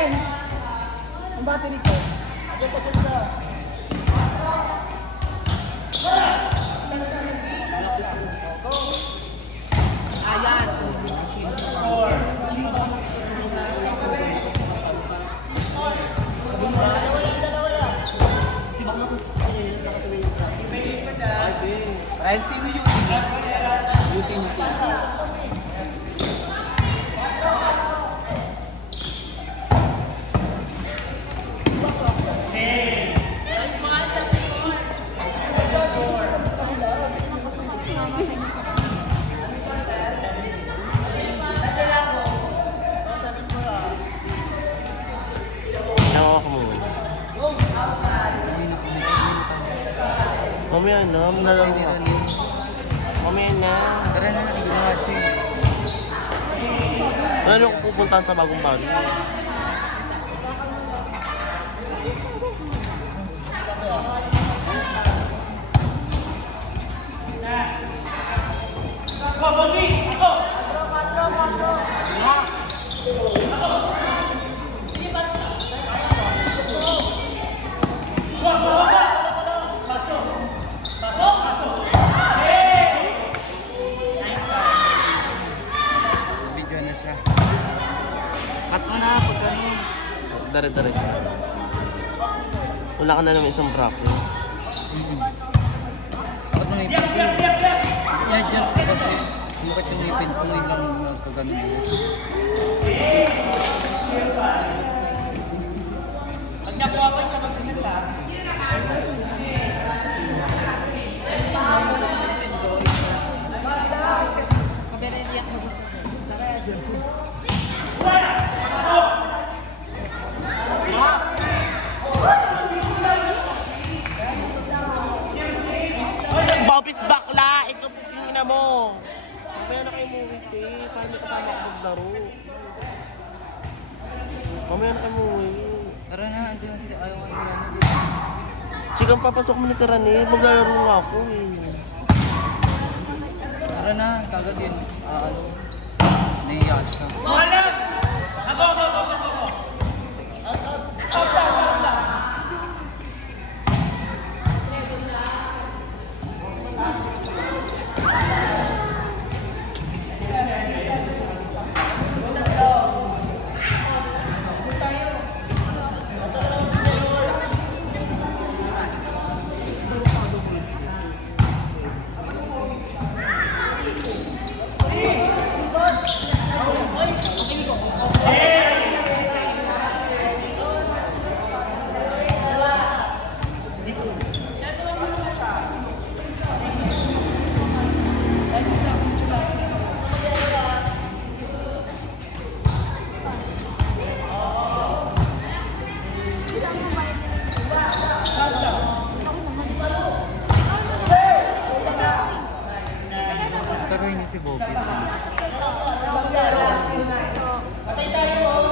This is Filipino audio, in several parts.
Jen! Ang battery ko. Just sa pulsa. Ayan. Ryan, sino yung utility? Mamaya na, manalang niya. Mamaya na. Tara na, hindi ko na-washing. Ano kung pupuntahan sa bagong bago? Cut mo na, pag ano. Dare-dare. Wala ka na naman isang bracket. Cut mo na ipin ko. Yan dyan kasi sumukit yung ipin ko lang magkagano. Kanya ko ako sa magsasalita. Kaberediyak mo. Saraya dyan. Bobis bakla! Ikaw po pingina mo! Mamaya na kayo movie eh. Paano may kasama ako maglaro? Mamaya na kayo movie. Tara na, andyan si ayaw nga nila. Sigang papasok mo na si Ranil. Maglalaro nga ako eh. Tara na, kagad yun. Naiyak siya. Wala! Ako! Taruin niya si Bobby. Patay tayo!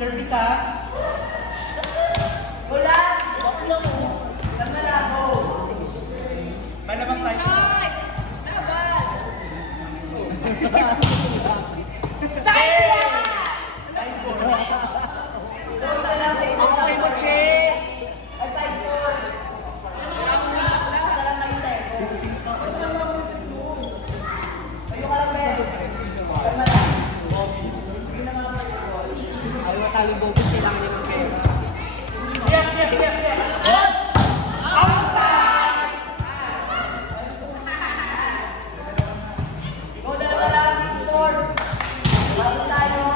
Service ha? Wala! Lamalago! Malamang tayo. Okay mo, Che! Ay, tayo po! Tayo ka lang, Ben! Ayaw matalo bopis, kailangan niya ng pera. Go, dalawa lang! Sport! Bago tayo!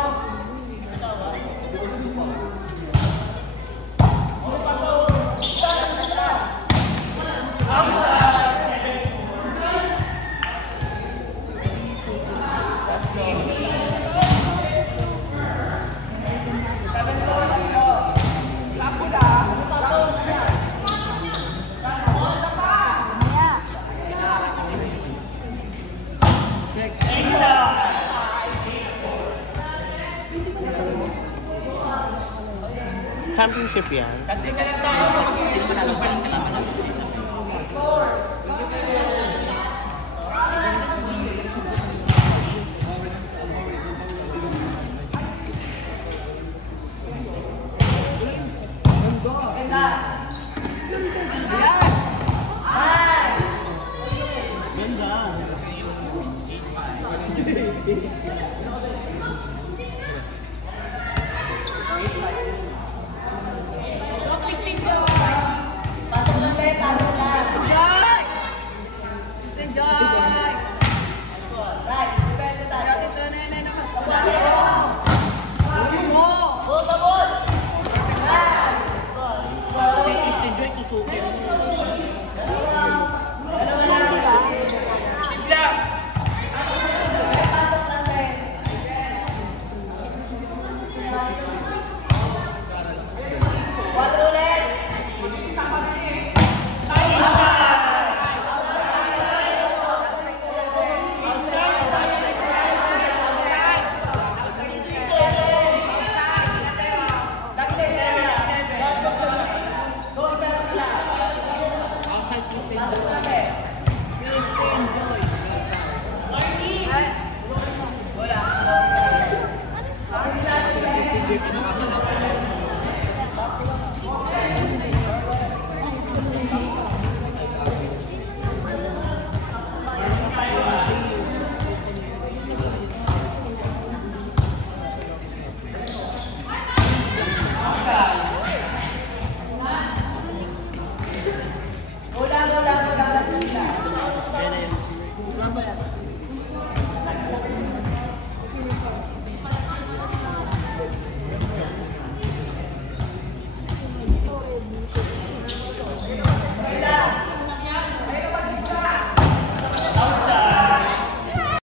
Championship yan. Ganda!